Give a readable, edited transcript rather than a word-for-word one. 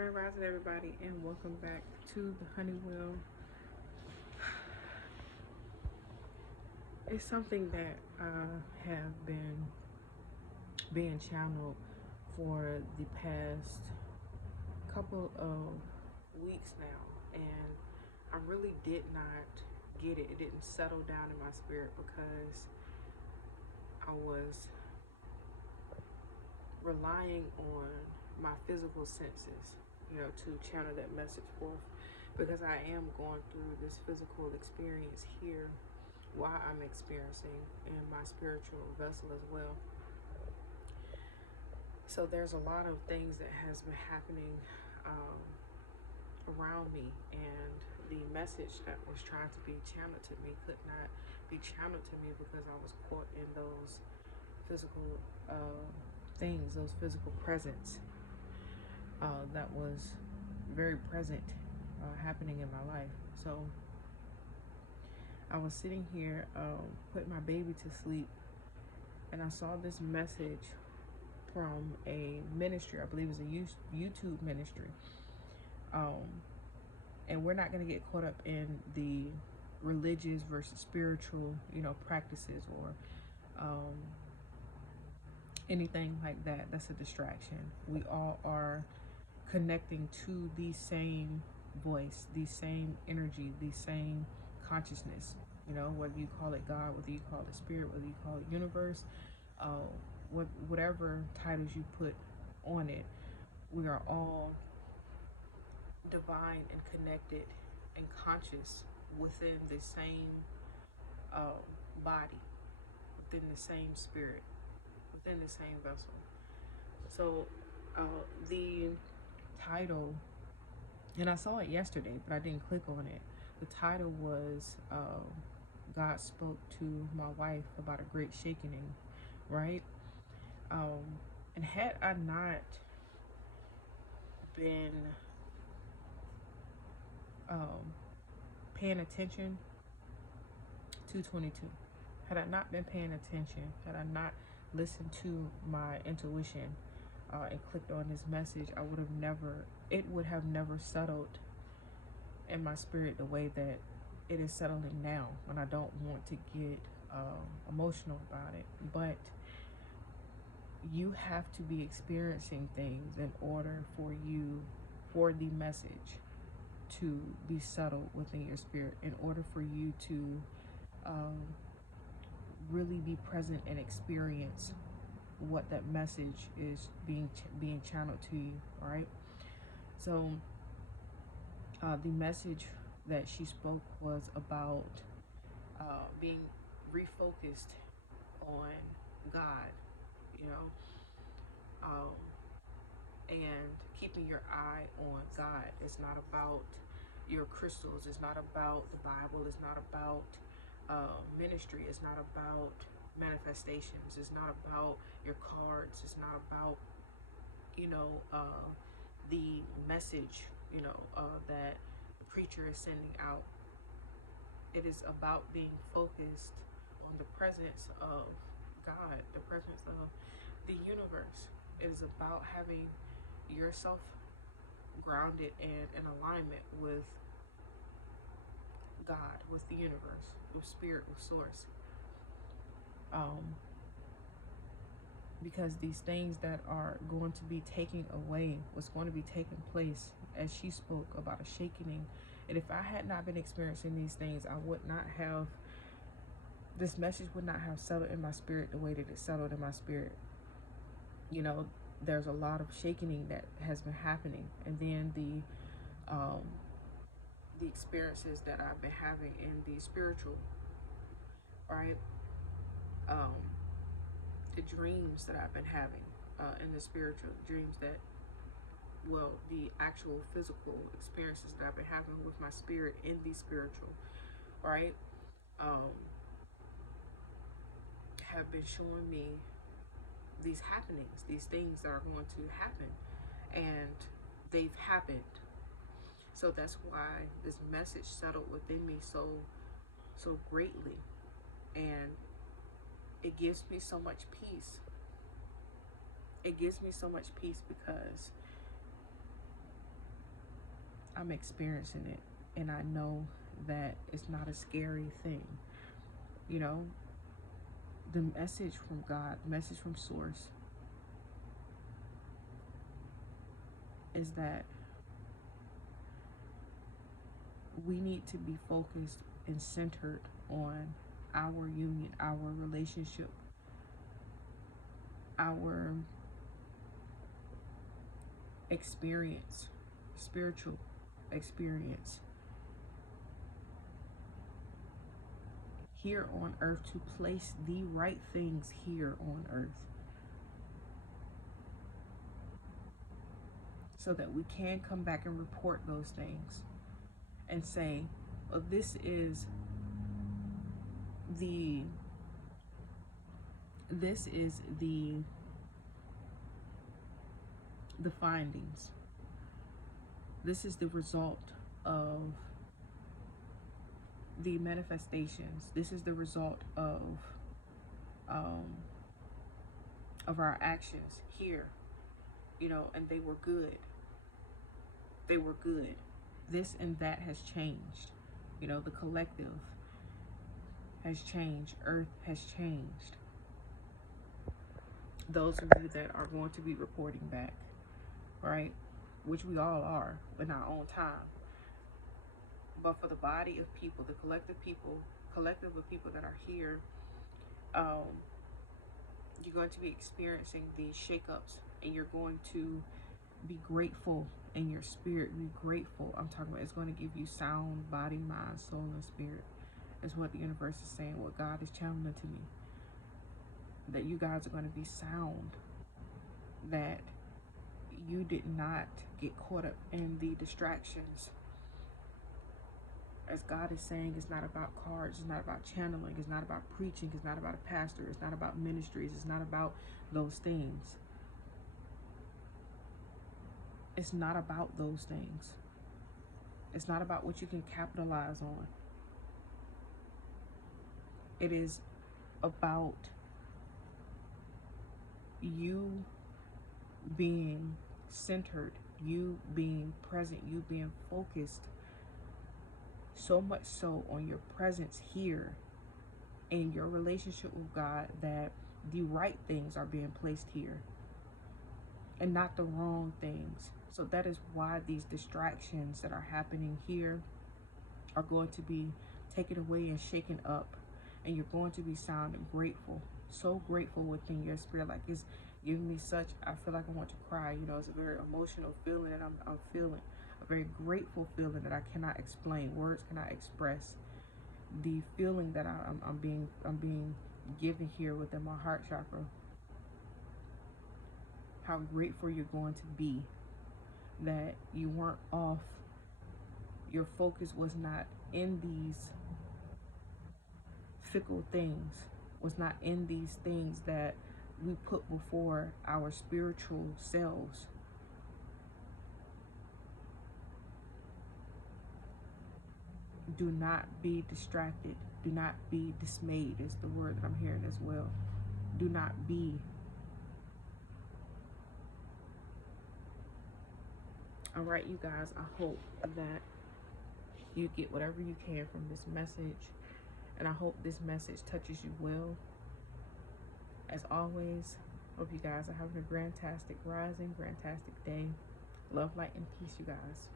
Grand Rising, everybody, and welcome back to the Honeywell. It's something that I have been being channeled for the past couple of weeks now, and I really did not get it. It didn't settle down in my spirit because I was relying on my physical senses, to channel that message forth, because I am going through this physical experience here while I'm experiencing in my spiritual vessel as well. So there's a lot of things that has been happening around me, and the message that was trying to be channeled to me could not be channeled to me because I was caught in those physical things, those physical presence that was very present happening in my life. So I was sitting here putting my baby to sleep, and I saw this message from a ministry. I believe it's a YouTube ministry. And we're not going to get caught up in the religious versus spiritual, practices or anything like that. That's a distraction. We all are connecting to the same voice, the same energy, the same consciousness. Whether you call it God, whether you call it spirit, whether you call it universe, whatever titles you put on it, we are all divine and connected and conscious within the same body, within the same spirit, within the same vessel. So the title, and I saw it yesterday, but I didn't click on it. The title was God spoke to my wife about a great shaking, right? And had I not been paying attention to 22, had I not been paying attention, had I not listened to my intuition and clicked on this message, it would have never settled in my spirit the way that it is settling now, when I don't want to get emotional about it. But you have to be experiencing things in order for the message to be settled within your spirit, in order for you to really be present and experience what that message is being channeled to you, right? So the message that she spoke was about being refocused on God, and keeping your eye on God. It's not about your crystals. It's not about the Bible. It's not about ministry. It's not about manifestations. It's not about your cards. It's not about the message that the preacher is sending out. It is about being focused on the presence of God, the presence of the universe. It is about having yourself grounded and in alignment with God, with the universe, with spirit, with source. Because these things that are going to be taking away what's going to be taking place, as she spoke about a shaking, and if I had not been experiencing these things, I would not have, this message would not have settled in my spirit the way that it settled in my spirit. There's a lot of shaking that has been happening, and then the experiences that I've been having in the spiritual, right? The dreams that I've been having in the spiritual, dreams that, the actual physical experiences that I've been having with my spirit in the spiritual, right? Have been showing me these happenings, these things that are going to happen, and they've happened. So that's why this message settled within me so greatly, and it gives me so much peace. It gives me so much peace because I'm experiencing it, and I know that it's not a scary thing. You know, the message from God, the message from Source is that we need to be focused and centered on our union, our relationship, our experience, spiritual experience here on earth, to place the right things here on earth so that we can come back and report those things and say, well, this is the findings. This is the result of the manifestations. This is the result of our actions here, you know, and they were good. They were good. This and that has changed. You know, the collective has changed. Earth has changed. Those of you that are going to be reporting back, right, which we all are in our own time, but for the body of people, the collective of people that are here, you're going to be experiencing these shakeups, and you're going to be grateful in your spirit. Be grateful. I'm talking about, it's going to give you sound body, mind, soul, and spirit. Is what the universe is saying, what God is channeling to me. That you guys are going to be sound. That you did not get caught up in the distractions. As God is saying, it's not about cards, it's not about channeling, it's not about preaching, it's not about a pastor, it's not about ministries, it's not about those things. It's not about those things. It's not about what you can capitalize on. It is about you being centered, you being present, you being focused, so much so on your presence here in your relationship with God, that the right things are being placed here and not the wrong things. So that is why these distractions that are happening here are going to be taken away and shaken up, and you're going to be sound and grateful, so grateful within your spirit. Like, it's giving me such, I feel like I want to cry. You know, it's a very emotional feeling that I'm feeling, a very grateful feeling that I cannot explain. Words cannot express the feeling that I'm being given here within my heart chakra. How grateful you're going to be that you weren't off. Your focus was not in these fickle things, was not in these things that we put before our spiritual selves. Do not be distracted. Do not be dismayed, is the word that I'm hearing as well. Do not be. All right, you guys, I hope that you get whatever you can from this message, and I hope this message touches you well. As always, hope you guys are having a grantastic rising, grantastic day. Love, light, and peace, you guys.